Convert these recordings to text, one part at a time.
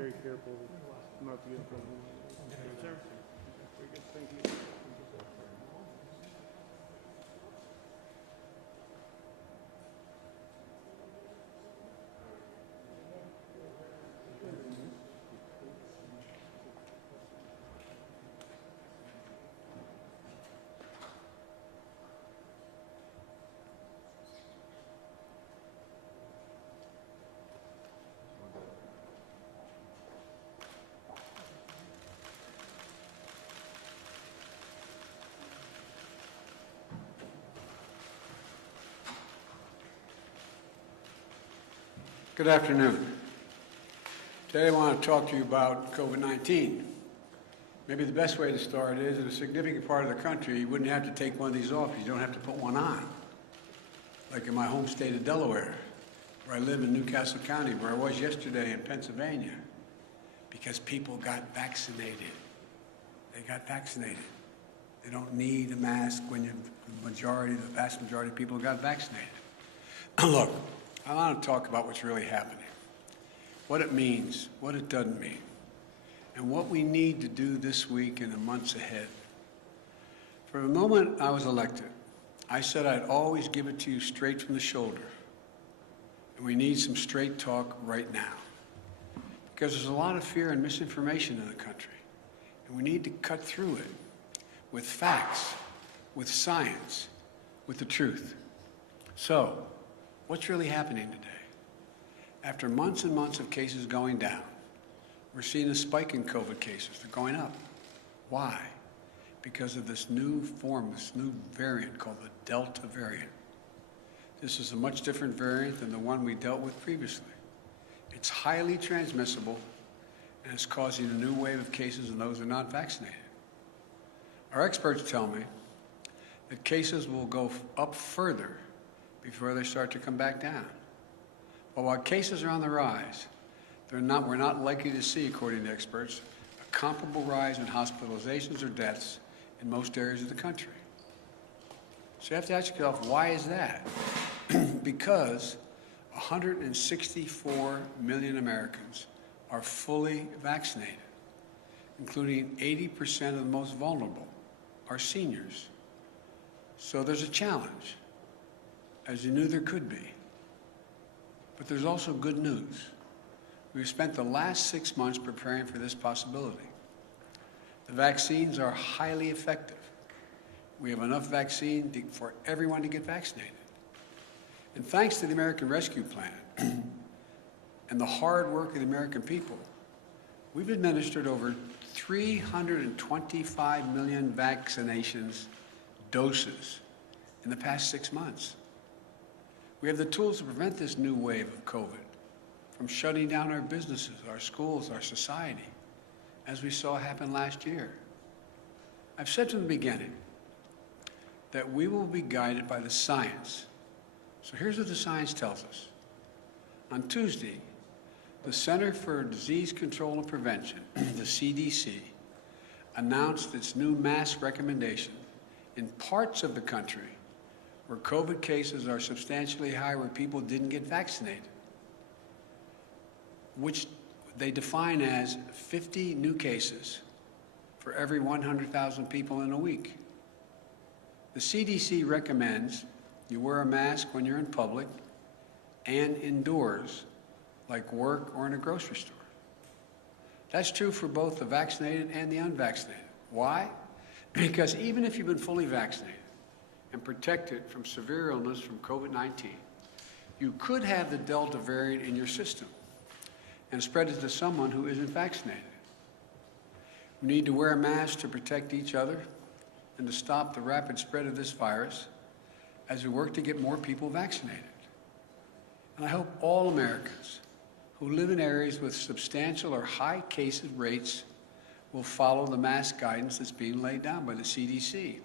very careful not to get in trouble. Yes, sir. Very good. Thank you. Good afternoon. Today I want to talk to you about COVID-19. Maybe the best way to start is, in a significant part of the country, you wouldn't have to take one of these off because you don't have to put one on. Like in my home state of Delaware, where I live in Newcastle County, where I was yesterday in Pennsylvania, because people got vaccinated. They got vaccinated. They don't need a mask when the vast majority of people got vaccinated. Look, I want to talk about what's really happening, what it means, what it doesn't mean, and what we need to do this week and the months ahead. From the moment I was elected, I said I'd always give it to you straight from the shoulder, and we need some straight talk right now, because there's a lot of fear and misinformation in the country, and we need to cut through it with facts, with science, with the truth. So, what's really happening today? After months and months of cases going down, we're seeing a spike in COVID cases. They're going up. Why? Because of this new form, this new variant called the Delta variant. This is a much different variant than the one we dealt with previously. It's highly transmissible, and it's causing a new wave of cases in those who are not vaccinated. Our experts tell me that cases will go up further before they start to come back down. But while cases are on the rise, we're not likely to see, according to experts, a comparable rise in hospitalizations or deaths in most areas of the country. So you have to ask yourself, why is that? Because 164 million Americans are fully vaccinated, including 80% of the most vulnerable, our seniors. So there's a challenge, as you knew there could be. But there's also good news. We've spent the last 6 months preparing for this possibility. The vaccines are highly effective. We have enough vaccine for everyone to get vaccinated. And thanks to the American Rescue Plan and the hard work of the American people, we've administered over 325 million vaccinations doses in the past 6 months. We have the tools to prevent this new wave of COVID from shutting down our businesses, our schools, our society, as we saw happen last year. I've said from the beginning that we will be guided by the science. So here's what the science tells us. On Tuesday, the Center for Disease Control and Prevention, the CDC, announced its new mask recommendation in parts of the country where COVID cases are substantially high, where people didn't get vaccinated, which they define as 50 new cases for every 100,000 people in a week. The CDC recommends you wear a mask when you're in public and indoors, like work or in a grocery store. That's true for both the vaccinated and the unvaccinated. Why? Because even if you've been fully vaccinated and protected from severe illness from COVID-19, you could have the Delta variant in your system and spread it to someone who isn't vaccinated. We need to wear a mask to protect each other and to stop the rapid spread of this virus as we work to get more people vaccinated. And I hope all Americans who live in areas with substantial or high case rates will follow the mask guidance that's being laid down by the CDC.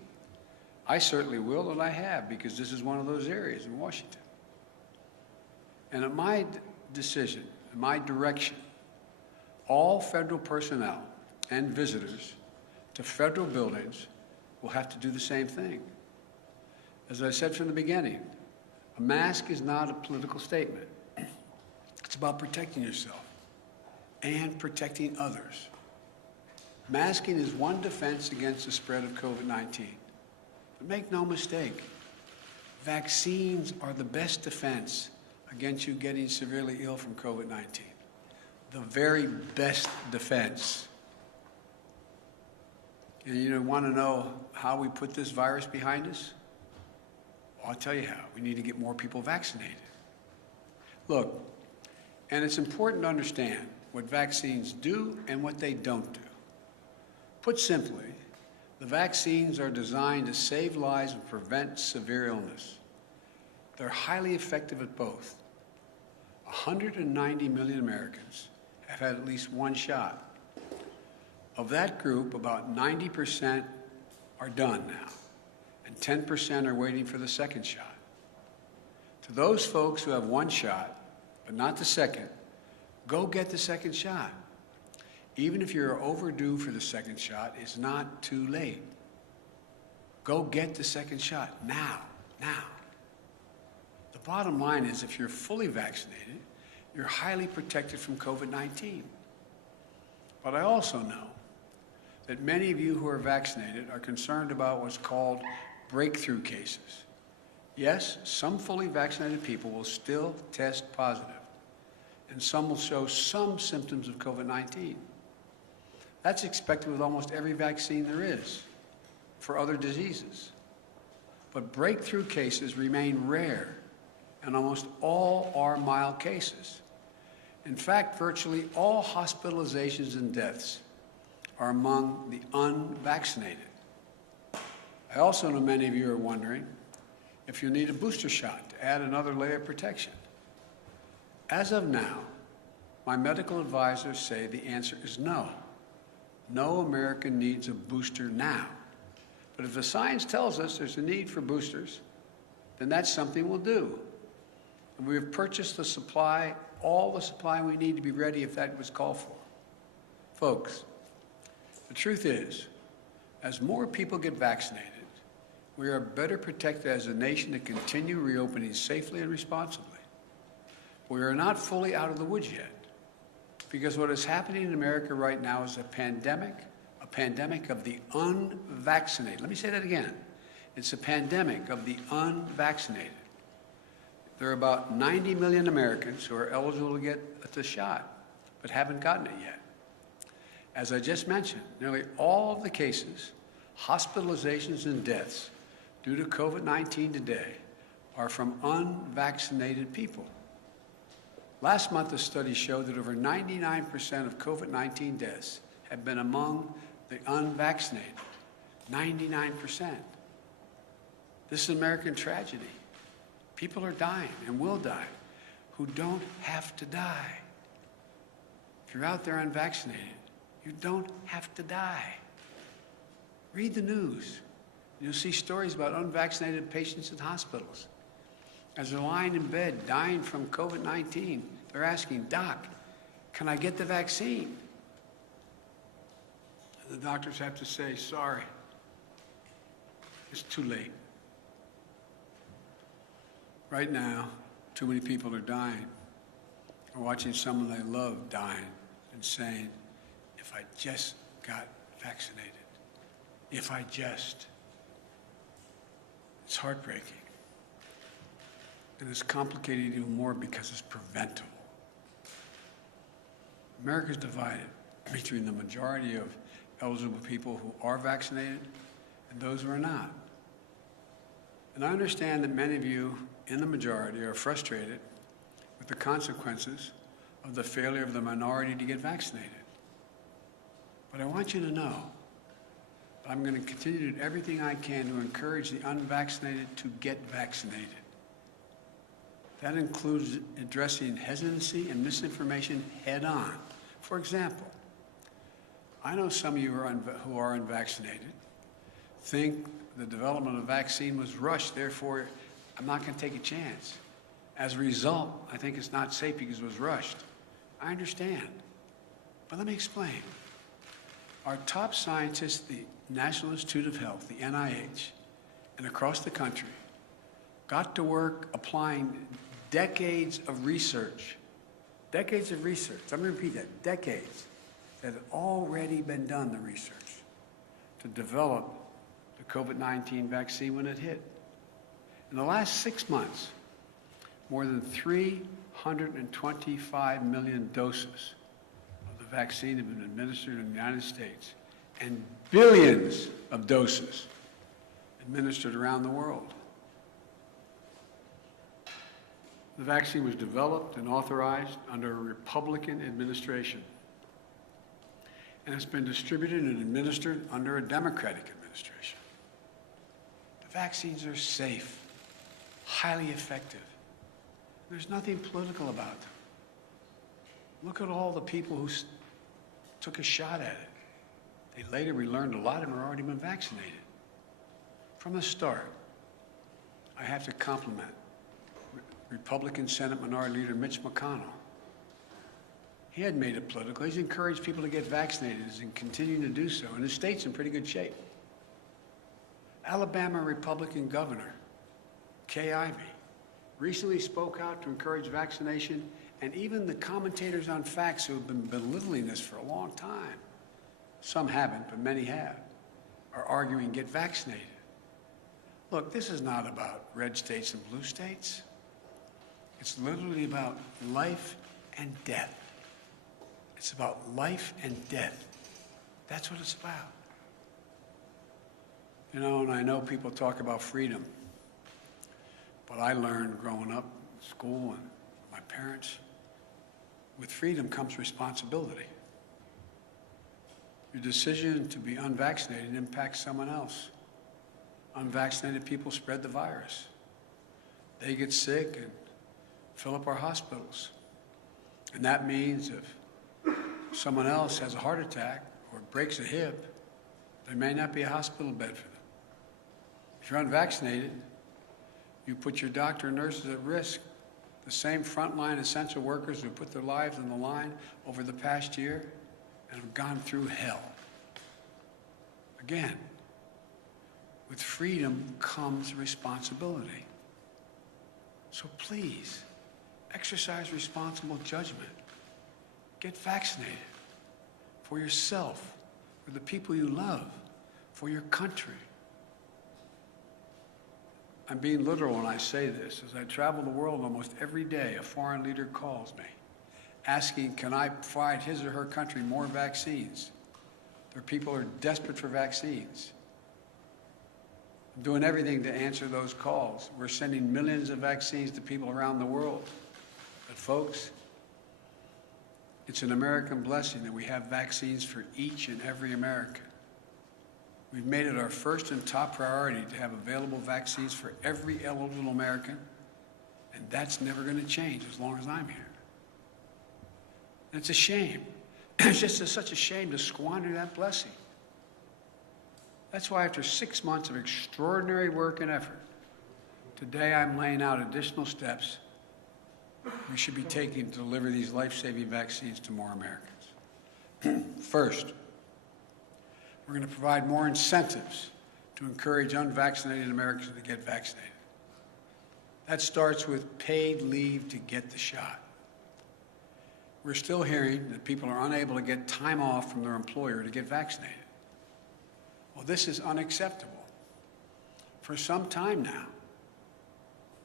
I certainly will, and I have, because this is one of those areas in Washington. And at my decision, my direction, all federal personnel and visitors to federal buildings will have to do the same thing. As I said from the beginning, a mask is not a political statement. It's about protecting yourself. and protecting others. Masking is one defense against the spread of COVID-19. But make no mistake, vaccines are the best defense against you getting severely ill from COVID-19. The very best defense. And you want to know how we put this virus behind us? Well, I'll tell you how. We need to get more people vaccinated. Look, and it's important to understand what vaccines do and what they don't do. Put simply, the vaccines are designed to save lives and prevent severe illness. They're highly effective at both. 190 million Americans have had at least one shot. Of that group, about 90% are done now, and 10% are waiting for the second shot. To those folks who have one shot, but not the second, go get the second shot. Even if you're overdue for the second shot, it's not too late. Go get the second shot now. The bottom line is, if you're fully vaccinated, you're highly protected from COVID-19. But I also know that many of you who are vaccinated are concerned about what's called breakthrough cases. Yes, some fully vaccinated people will still test positive, and some will show some symptoms of COVID-19. That's expected with almost every vaccine there is for other diseases. But breakthrough cases remain rare, and almost all are mild cases. In fact, virtually all hospitalizations and deaths are among the unvaccinated. I also know many of you are wondering if you need a booster shot to add another layer of protection. As of now, my medical advisors say the answer is no. No American needs a booster now. But if the science tells us there's a need for boosters, then that's something we'll do. And we have purchased the supply, all the supply we need to be ready if that was called for. Folks, the truth is, as more people get vaccinated, we are better protected as a nation to continue reopening safely and responsibly. We are not fully out of the woods yet, because what is happening in America right now is a pandemic of the unvaccinated. Let me say that again. It's a pandemic of the unvaccinated. There are about 90 million Americans who are eligible to get the shot, but haven't gotten it yet. As I just mentioned, nearly all of the cases, hospitalizations, and deaths due to COVID-19 today are from unvaccinated people. Last month, a study showed that over 99% of COVID-19 deaths have been among the unvaccinated. 99%. This is an American tragedy. People are dying and will die who don't have to die. If you're out there unvaccinated, you don't have to die. Read the news. You'll see stories about unvaccinated patients in hospitals. As they're lying in bed, dying from COVID-19, they're asking, "Doc, can I get the vaccine?" And the doctors have to say, "Sorry, it's too late." Right now, too many people are dying, or watching someone they love dying and saying, "If I just got vaccinated, if I just." It's heartbreaking. And it's complicated even more because it's preventable. America's divided between the majority of eligible people who are vaccinated and those who are not. And I understand that many of you in the majority are frustrated with the consequences of the failure of the minority to get vaccinated. But I want you to know that I'm going to continue to do everything I can to encourage the unvaccinated to get vaccinated. That includes addressing hesitancy and misinformation head-on. For example, I know some of you who are unvaccinated think the development of a vaccine was rushed, therefore I'm not going to take a chance. As a result, I think it's not safe because it was rushed. I understand. But let me explain. Our top scientists, the National Institute of Health, the NIH, and across the country, got to work applying decades of research decades of research, let me repeat that, decades, that had already been done, the research, to develop the COVID-19 vaccine when it hit. In the last 6 months, more than 325 million doses of the vaccine have been administered in the United States, and billions of doses administered around the world. The vaccine was developed and authorized under a Republican administration, and it's been distributed and administered under a Democratic administration. The vaccines are safe, highly effective. There's nothing political about them. Look at all the people who took a shot at it. Later, we learned a lot of them had already been vaccinated. From the start, I have to compliment Republican Senate Minority Leader Mitch McConnell. He hadn't made it political. He's encouraged people to get vaccinated and continuing to do so, and his state's in pretty good shape. Alabama Republican Governor Kay Ivey recently spoke out to encourage vaccination, and even the commentators on facts who have been belittling this for a long time, some haven't, but many have, are arguing get vaccinated. Look, this is not about red states and blue states. It's literally about life and death. It's about life and death. That's what it's about. You know, and I know people talk about freedom, but I learned growing up in school and my parents, with freedom comes responsibility. Your decision to be unvaccinated impacts someone else. Unvaccinated people spread the virus. They get sick and fill up our hospitals. And that means if someone else has a heart attack or breaks a hip, there may not be a hospital bed for them. If you're unvaccinated, you put your doctor and nurses at risk. The same frontline essential workers who put their lives on the line over the past year and have gone through hell. Again, with freedom comes responsibility. So please, exercise responsible judgment. Get vaccinated for yourself, for the people you love, for your country. I'm being literal when I say this. As I travel the world almost every day, a foreign leader calls me, asking, can I provide his or her country more vaccines? There are people who are desperate for vaccines. I'm doing everything to answer those calls. We're sending millions of vaccines to people around the world. But folks, it's an American blessing that we have vaccines for each and every American. We've made it our first and top priority to have available vaccines for every eligible American, and that's never going to change as long as I'm here. And it's a shame. It's just such a shame to squander that blessing. That's why after 6 months of extraordinary work and effort, today I'm laying out additional steps we should be taking to deliver these life-saving vaccines to more Americans. First, we're going to provide more incentives to encourage unvaccinated Americans to get vaccinated. That starts with paid leave to get the shot. We're still hearing that people are unable to get time off from their employer to get vaccinated. Well, this is unacceptable. For some time now,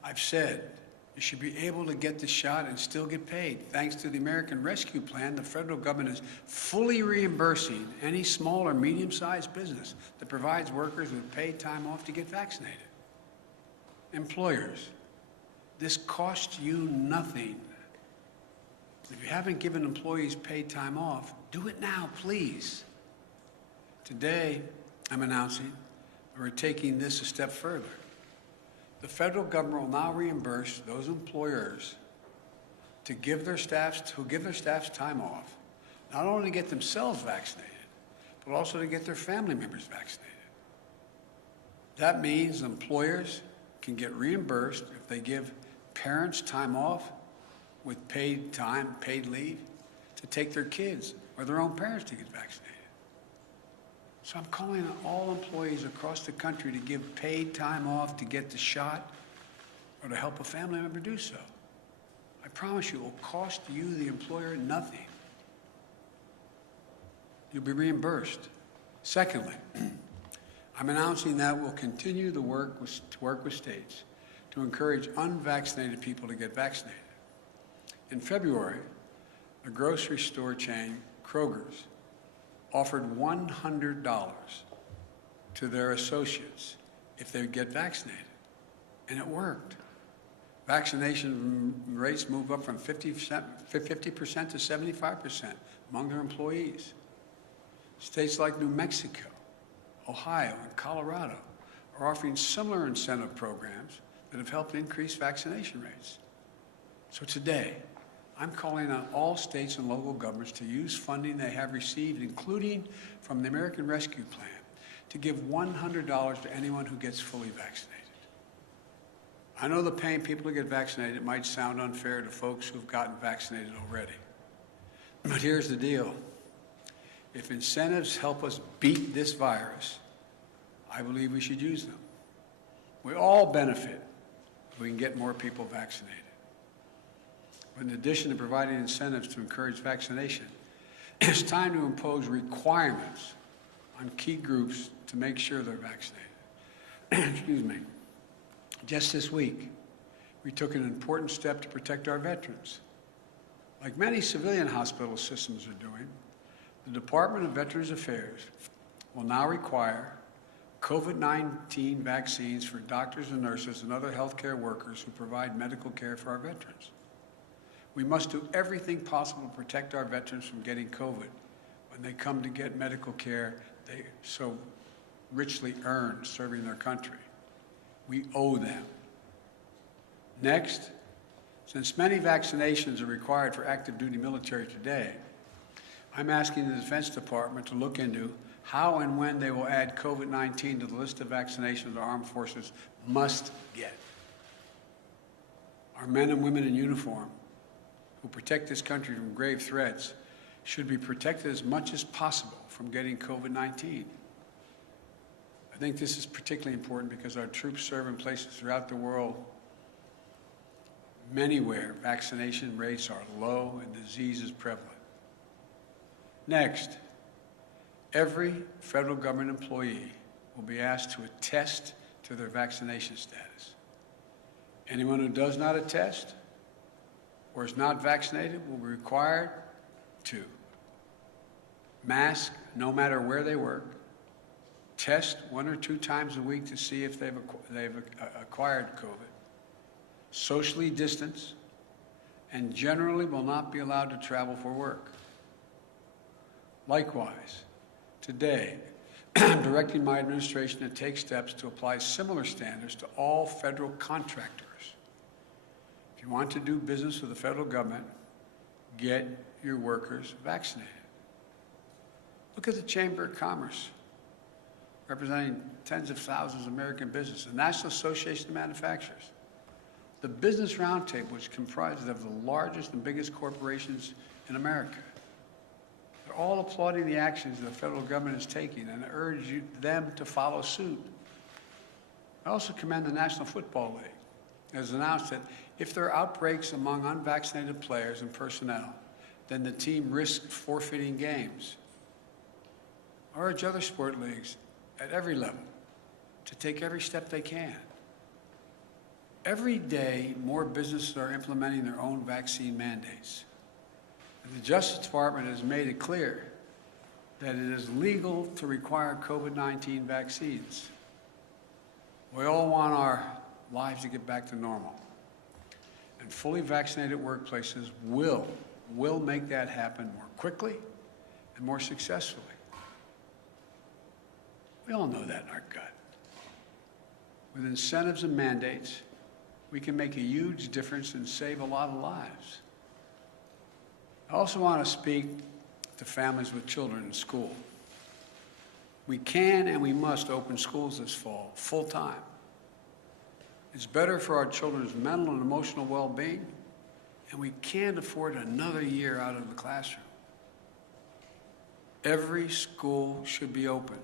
I've said you should be able to get the shot and still get paid. Thanks to the American Rescue Plan, the federal government is fully reimbursing any small or medium-sized business that provides workers with paid time off to get vaccinated. Employers, this costs you nothing. If you haven't given employees paid time off, do it now, please. Today, I'm announcing that we're taking this a step further. The federal government will now reimburse those employers to give their staffs time off, not only to get themselves vaccinated, but also to get their family members vaccinated. That means employers can get reimbursed if they give parents time off with paid time, paid leave, to take their kids or their own parents to get vaccinated. So I'm calling on all employees across the country to give paid time off to get the shot or to help a family member do so. I promise you, it will cost you, the employer, nothing. You'll be reimbursed. Secondly, I'm announcing that we'll continue to work with states to encourage unvaccinated people to get vaccinated. In February, the grocery store chain Kroger's offered $100 to their associates if they would get vaccinated, and it worked. Vaccination rates moved up from 50% to 75% among their employees. States like New Mexico, Ohio, and Colorado are offering similar incentive programs that have helped increase vaccination rates. So today, I'm calling on all states and local governments to use funding they have received, including from the American Rescue Plan, to give $100 to anyone who gets fully vaccinated. I know that paying people to get vaccinated might sound unfair to folks who've gotten vaccinated already. But here's the deal. If incentives help us beat this virus, I believe we should use them. We all benefit if we can get more people vaccinated. But in addition to providing incentives to encourage vaccination, it's time to impose requirements on key groups to make sure they're vaccinated. Excuse me. Just this week, we took an important step to protect our veterans. Like many civilian hospital systems are doing, the Department of Veterans Affairs will now require COVID-19 vaccines for doctors and nurses and other healthcare workers who provide medical care for our veterans. We must do everything possible to protect our veterans from getting COVID when they come to get medical care they so richly earned serving their country. We owe them. Next, since many vaccinations are required for active duty military today, I'm asking the Defense Department to look into how and when they will add COVID-19 to the list of vaccinations our armed forces must get. Our men and women in uniform who protect this country from grave threats should be protected as much as possible from getting COVID-19. I think this is particularly important because our troops serve in places throughout the world, many where vaccination rates are low and disease is prevalent. Next, every federal government employee will be asked to attest to their vaccination status. Anyone who does not attest or is not vaccinated will be required to mask no matter where they work, test 1 or 2 times a week to see if they've acquired COVID, socially distance, and generally will not be allowed to travel for work. Likewise, today, I'm directing my administration to take steps to apply similar standards to all federal contractors. If you want to do business with the federal government, get your workers vaccinated. Look at the Chamber of Commerce, representing tens of thousands of American businesses, the National Association of Manufacturers, the Business Roundtable, which comprises of the largest and biggest corporations in America. They're all applauding the actions the federal government is taking and urge them to follow suit. I also commend the National Football League. It has announced that if there are outbreaks among unvaccinated players and personnel, then the team risks forfeiting games. I urge other sport leagues at every level to take every step they can. Every day, more businesses are implementing their own vaccine mandates. And the Justice Department has made it clear that it is legal to require COVID-19 vaccines. We all want our lives to get back to normal. And fully vaccinated workplaces will make that happen more quickly and more successfully. We all know that in our gut. With incentives and mandates, we can make a huge difference and save a lot of lives. I also want to speak to families with children in school. We can and we must open schools this fall, full time. It's better for our children's mental and emotional well-being, and we can't afford another year out of the classroom. Every school should be open,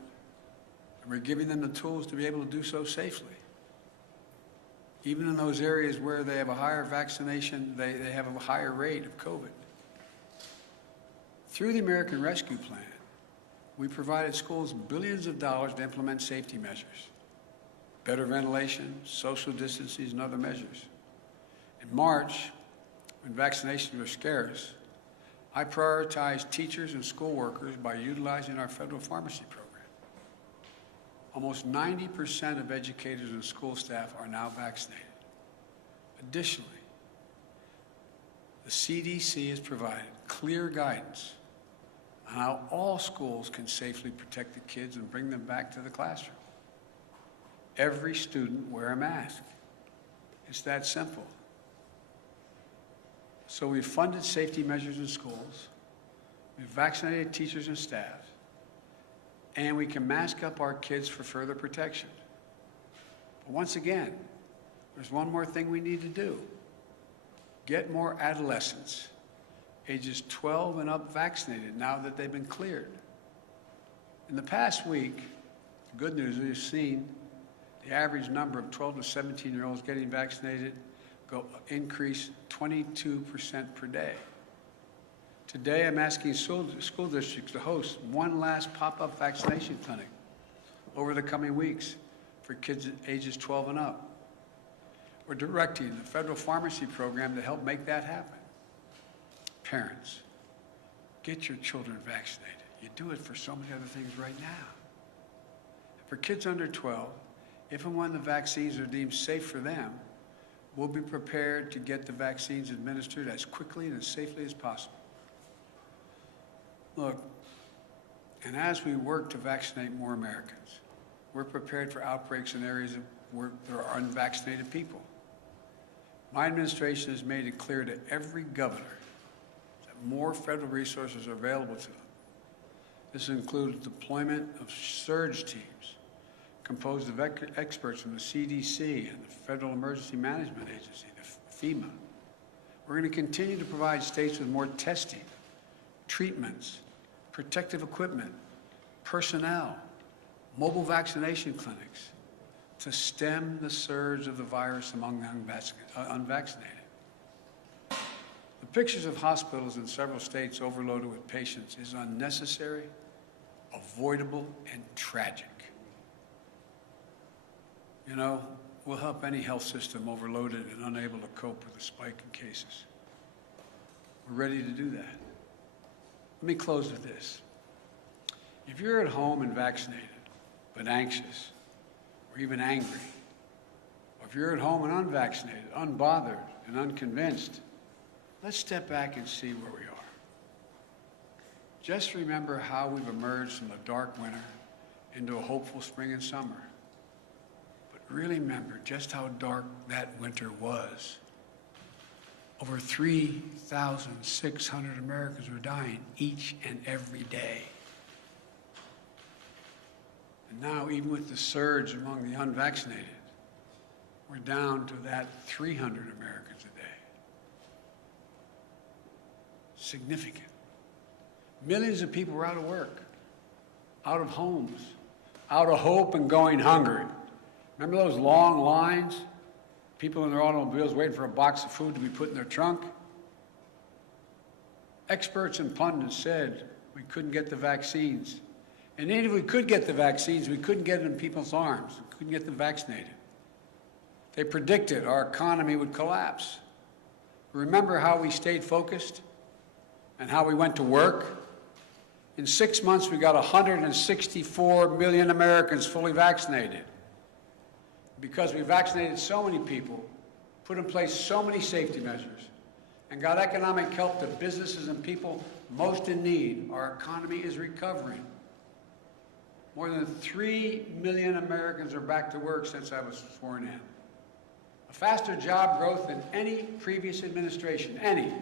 and we're giving them the tools to be able to do so safely. Even in those areas where they have a higher vaccination, they have a higher rate of COVID. Through the American Rescue Plan, we provided schools billions of dollars to implement safety measures, better ventilation, social distancing, and other measures. In March, when vaccinations were scarce, I prioritized teachers and school workers by utilizing our federal pharmacy program. Almost 90% of educators and school staff are now vaccinated. Additionally, the CDC has provided clear guidance on how all schools can safely protect the kids and bring them back to the classroom. Every student wear a mask. It's that simple. So we've funded safety measures in schools, we've vaccinated teachers and staff, and we can mask up our kids for further protection. But once again, there's one more thing we need to do. Get more adolescents, ages 12 and up, vaccinated now that they've been cleared. In the past week, the good news, we've seen the average number of 12 to 17-year-olds getting vaccinated increase 22% per day. Today, I'm asking school districts to host one last pop-up vaccination clinic over the coming weeks for kids ages 12 and up. We're directing the federal pharmacy program to help make that happen. Parents, get your children vaccinated. You do it for so many other things right now. For kids under 12, if and when the vaccines are deemed safe for them, we'll be prepared to get the vaccines administered as quickly and as safely as possible. Look, and as we work to vaccinate more Americans, we're prepared for outbreaks in areas where there are unvaccinated people. My administration has made it clear to every governor that more federal resources are available to them. This includes deployment of surge teams composed of experts from the CDC and the Federal Emergency Management Agency, the FEMA. We're going to continue to provide states with more testing, treatments, protective equipment, personnel, mobile vaccination clinics to stem the surge of the virus among the unvaccinated. The pictures of hospitals in several states overloaded with patients is unnecessary, avoidable, and tragic. You know, we'll help any health system overloaded and unable to cope with the spike in cases. We're ready to do that. Let me close with this. If you're at home and vaccinated, but anxious, or even angry, or if you're at home and unvaccinated, unbothered, and unconvinced, let's step back and see where we are. Just remember how we've emerged from the dark winter into a hopeful spring and summer. Really remember just how dark that winter was. Over 3,600 Americans were dying each and every day. And now, even with the surge among the unvaccinated, we're down to that 300 Americans a day. Significant. Millions of people were out of work, out of homes, out of hope and going hungry. Remember those long lines? People in their automobiles waiting for a box of food to be put in their trunk? Experts and pundits said we couldn't get the vaccines. And even if we could get the vaccines, we couldn't get it in people's arms. We couldn't get them vaccinated. They predicted our economy would collapse. Remember how we stayed focused and how we went to work? In 6 months, we got 164 million Americans fully vaccinated. Because we vaccinated so many people, put in place so many safety measures, and got economic help to businesses and people most in need, our economy is recovering. More than 3 million Americans are back to work since I was sworn in. A faster job growth than any previous administration, any.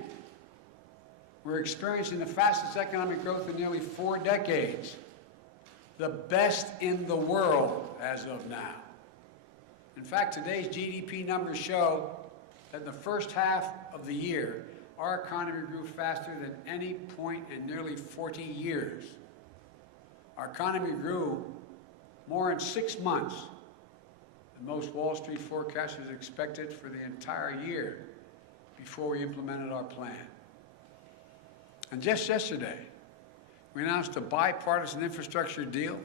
We're experiencing the fastest economic growth in nearly 4 decades, the best in the world as of now. In fact, today's GDP numbers show that in the first half of the year, our economy grew faster than any point in nearly 40 years. Our economy grew more in 6 months than most Wall Street forecasters expected for the entire year before we implemented our plan. And just yesterday, we announced a bipartisan infrastructure deal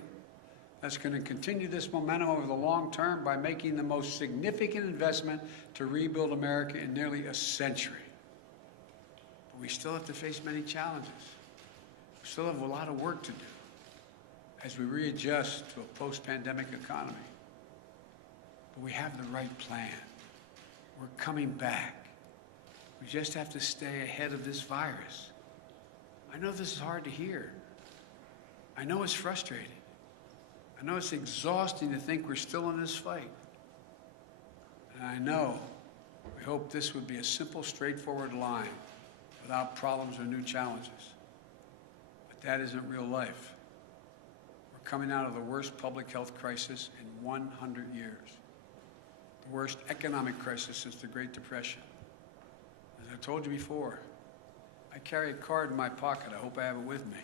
that's going to continue this momentum over the long term by making the most significant investment to rebuild America in nearly a century. But we still have to face many challenges. We still have a lot of work to do as we readjust to a post-pandemic economy. But we have the right plan. We're coming back. We just have to stay ahead of this virus. I know this is hard to hear. I know it's frustrating. I know it's exhausting to think we're still in this fight. And I know we hope this would be a simple, straightforward line without problems or new challenges. But that isn't real life. We're coming out of the worst public health crisis in 100 years, the worst economic crisis since the Great Depression. As I told you before, I carry a card in my pocket. I hope I have it with me.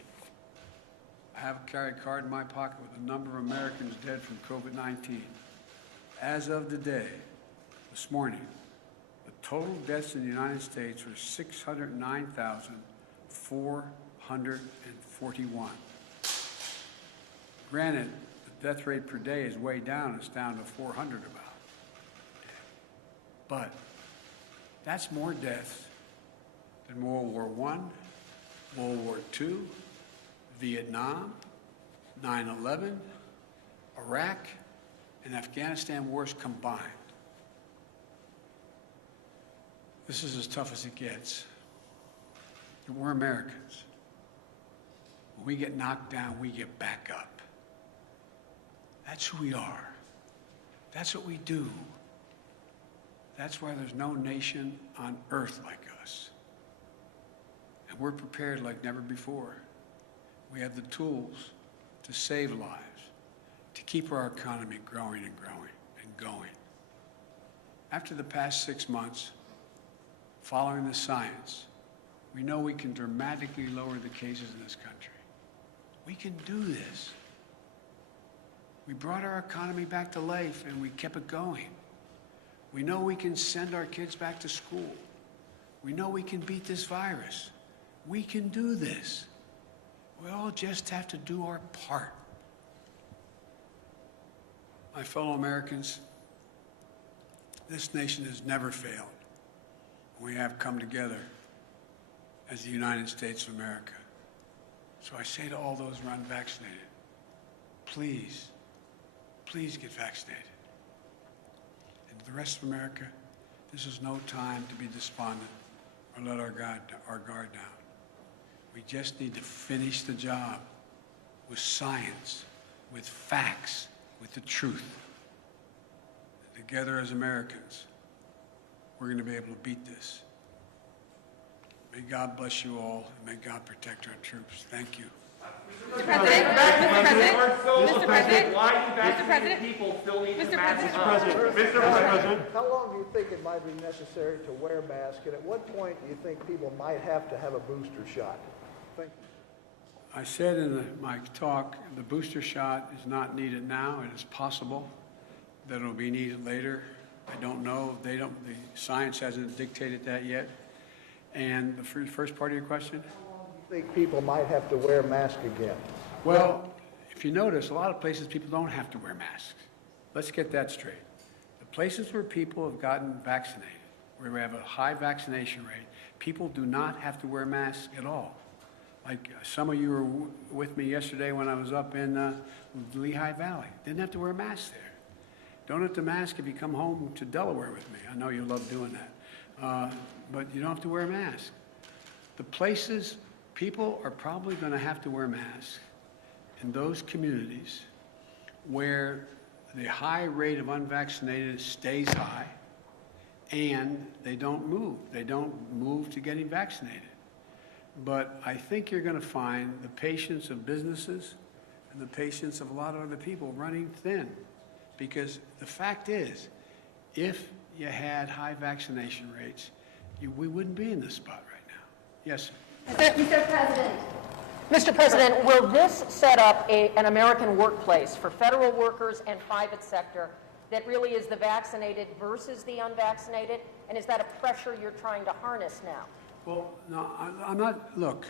I have carried a card in my pocket with the number of Americans dead from COVID-19. As of today, this morning, the total deaths in the United States were 609,441. Granted, the death rate per day is way down. It's down to 400 about. But that's more deaths than World War I, World War II, Vietnam, 9/11, Iraq, and Afghanistan wars combined. This is as tough as it gets. And we're Americans. When we get knocked down, we get back up. That's who we are. That's what we do. That's why there's no nation on earth like us. And we're prepared like never before. We have the tools to save lives, to keep our economy growing and growing and going. After the past 6 months, following the science, we know we can dramatically lower the cases in this country. We can do this. We brought our economy back to life and we kept it going. We know we can send our kids back to school. We know we can beat this virus. We can do this. We all just have to do our part. My fellow Americans, this nation has never failed. We have come together as the United States of America. So I say to all those who are unvaccinated, please, please get vaccinated. And to the rest of America, this is no time to be despondent or let our guard down. We just need to finish the job with science, with facts, with the truth. Together as Americans, we're going to be able to beat this. May God bless you all, and may God protect our troops. Thank you. Mr. President, why do vaccinated people still need to mask up? Mr. President. How long do you think it might be necessary to wear a mask, and at what point do you think people might have to have a booster shot? Thank you. I said in my talk, the booster shot is not needed now. It is possible that it will be needed later. I don't know. The science hasn't dictated that yet. And the first part of your question? How long do you think people might have to wear a mask again? Well, if you notice, a lot of places people don't have to wear masks. Let's get that straight. The places where people have gotten vaccinated, where we have a high vaccination rate, people do not have to wear masks at all. Like some of you were with me yesterday when I was up in Lehigh Valley. Didn't have to wear a mask there. Don't have to mask if you come home to Delaware with me. I know you love doing that. But you don't have to wear a mask. The places people are probably going to have to wear masks in those communities where the high rate of unvaccinated stays high and they don't move. They don't move to getting vaccinated. But I think you're going to find the patience of businesses and the patience of a lot of other people running thin. Because the fact is, if you had high vaccination rates, we wouldn't be in this spot right now. Yes, sir. Mr. President, will this set up an American workplace for federal workers and private sector that really is the vaccinated versus the unvaccinated? And is that a pressure you're trying to harness now? Well, no, I'm not, look,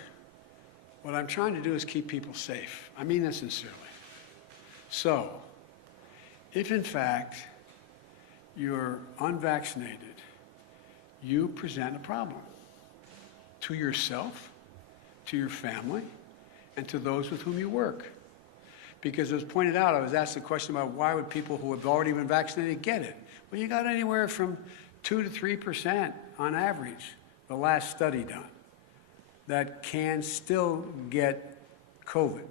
what I'm trying to do is keep people safe. I mean that sincerely. So, if in fact you're unvaccinated, you present a problem to yourself, to your family, and to those with whom you work. Because as pointed out, I was asked the question about why would people who have already been vaccinated get it? Well, you got anywhere from 2 to 3% on average, the last study done, that can still get COVID.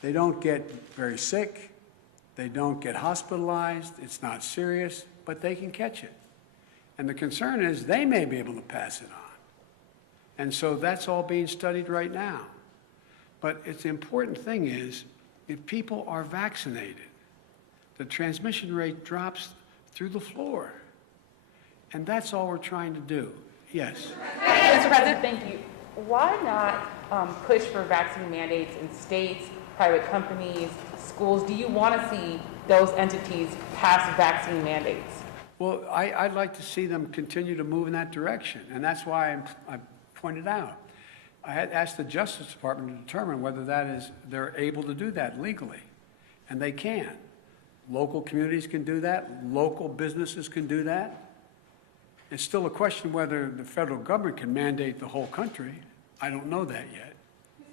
They don't get very sick, they don't get hospitalized, it's not serious, but they can catch it. And the concern is they may be able to pass it on. And so that's all being studied right now. But it's the important thing is, if people are vaccinated, the transmission rate drops through the floor. And that's all we're trying to do. Yes? Mr. President, thank you. Why not push for vaccine mandates in states, private companies, schools? Do you want to see those entities pass vaccine mandates? Well, I'd like to see them continue to move in that direction. And that's why I pointed out. I had asked the Justice Department to determine whether they're able to do that legally. And they can. Local communities can do that. Local businesses can do that. It's still a question whether the federal government can mandate the whole country. I don't know that yet.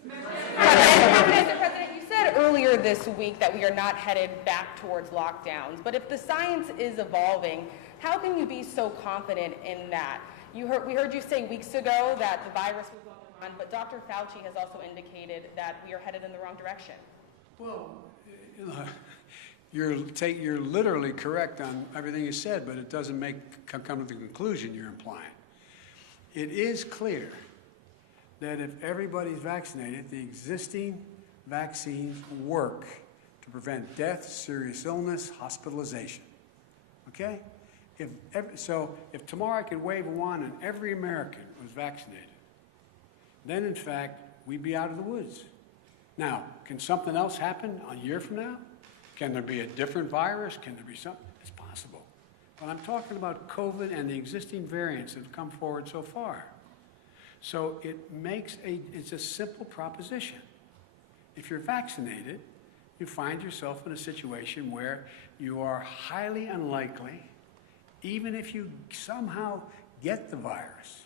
Mr. President, you said earlier this week that we are not headed back towards lockdowns. But if the science is evolving, how can you be so confident in that? We heard you say weeks ago that the virus was on, but Dr. Fauci has also indicated that we are headed in the wrong direction. Well, you know, you're literally correct on everything you said, but it doesn't come to the conclusion you're implying. It is clear that if everybody's vaccinated, the existing vaccines work to prevent death, serious illness, hospitalization. Okay? If tomorrow I could wave a wand and every American was vaccinated, then in fact we'd be out of the woods. Now, can something else happen a year from now? Can there be a different virus? Can there be something? It's possible. But I'm talking about COVID and the existing variants that have come forward so far. So it's a simple proposition. If you're vaccinated, you find yourself in a situation where you are highly unlikely, even if you somehow get the virus,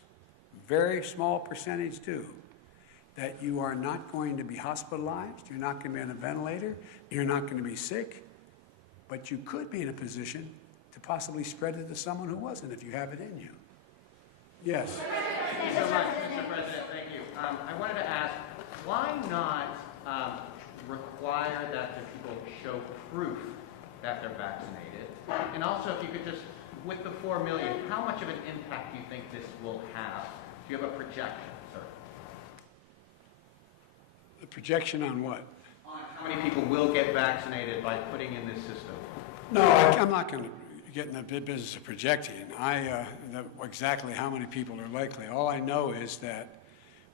very small percentage do, that you are not going to be hospitalized, you're not going to be on a ventilator, you're not going to be sick, but you could be in a position to possibly spread it to someone who wasn't if you have it in you. Yes? Thank you so much, Mr. President. Thank you. I wanted to ask, why not require that the people show proof that they're vaccinated? And also, if you could just, with the 4 million, how much of an impact do you think this will have? Do you have a projection, sir? The projection on what? On how many people will get vaccinated by putting in this system? No, I'm not going to get in the business of projecting. Exactly how many people are likely. All I know is that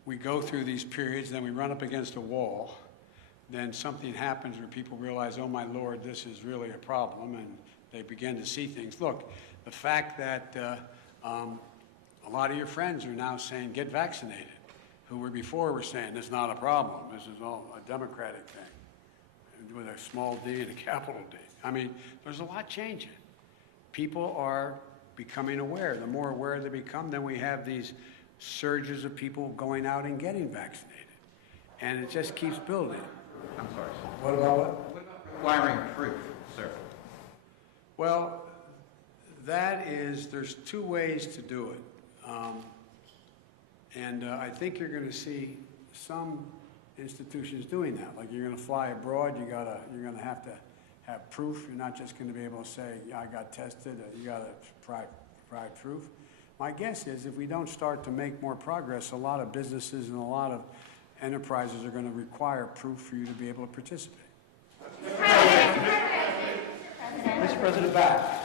we go through these periods, then we run up against a wall, then something happens where people realize, oh my Lord, this is really a problem, and they begin to see things. Look, the fact that a lot of your friends are now saying, get vaccinated, who were before were saying, this is not a problem, this is all a Democratic thing, with a small d and a capital D. I mean, there's a lot changing. People are becoming aware. The more aware they become, then we have these surges of people going out and getting vaccinated. And it just keeps building. I'm sorry, sir. What about what? What about requiring proof, sir? Well, there's 2 ways to do it. I think you're going to see some institutions doing that. Like you're going to fly abroad, you're going to have proof. You're not just going to be able to say, yeah, I got tested. You got to provide proof. My guess is if we don't start to make more progress, a lot of businesses and a lot of enterprises are going to require proof for you to be able to participate. Mr. President, back.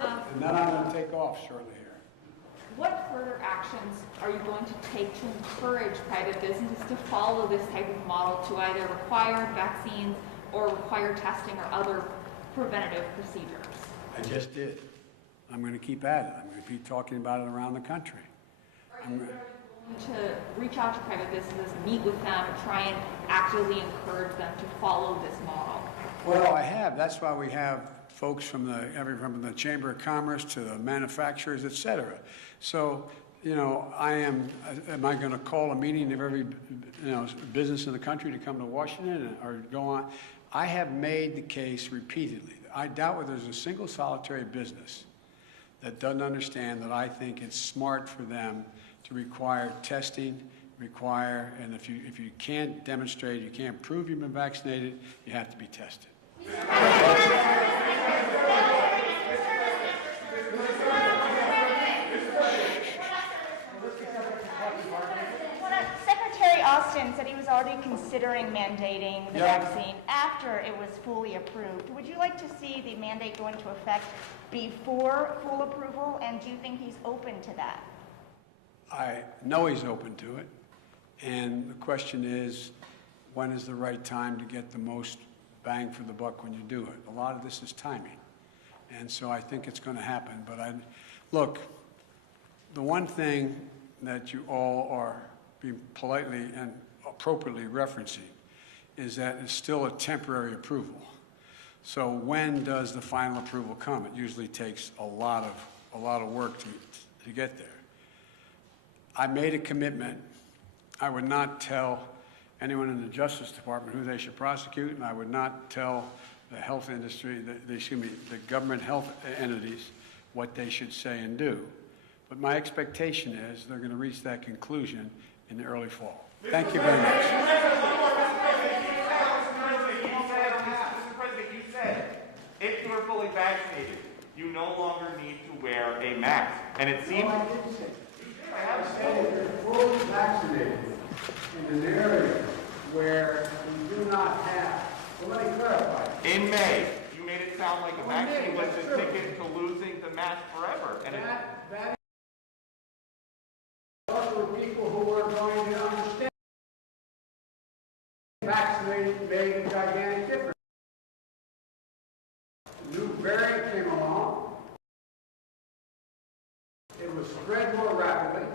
And then I'm going to take off shortly here. What further actions are you going to take to encourage private businesses to follow this type of model to either require vaccines or require testing or other preventative procedures? I just did. I'm going to keep at it. I'm going to keep talking about it around the country. I'm going To reach out to private businesses, meet with them, try and actively encourage them to follow this model? Well, I have. That's why we have folks from from the Chamber of Commerce to the manufacturers, et cetera. So, you know, am I going to call a meeting of every, business in the country to come to Washington or go on? I have made the case repeatedly. I doubt whether there's a single solitary business that doesn't understand that I think it's smart for them to require testing, and if you can't demonstrate, you can't prove you've been vaccinated, you have to be tested. Secretary Austin said he was already considering mandating the Yeah. vaccine after it was fully approved. Would you like to see the mandate go into effect before full approval, and do you think he's open to that? I know he's open to it, and the question is, when is the right time to get the most bang for the buck when you do it? A lot of this is timing, and so I think it's going to happen. But look, the one thing that you all are being politely and appropriately referencing is that it's still a temporary approval. So when does the final approval come? It usually takes a lot of work to get there. I made a commitment. I would not tell anyone in the Justice Department who they should prosecute, and I would not tell the health industry, the government health entities, what they should say and do. But my expectation is they're going to reach that conclusion in the early fall. Thank you very much. Mr. President, you said if you are fully vaccinated, you no longer need to wear a mask. And it seems... I said if you're fully vaccinated in an area where we do not have, well, let me clarify. In May, you made it sound like a vaccine was the ticket to losing the mask forever. And That those were people who were going to understand. Vaccinated made a gigantic difference. A new variant came along. It was spread more rapidly.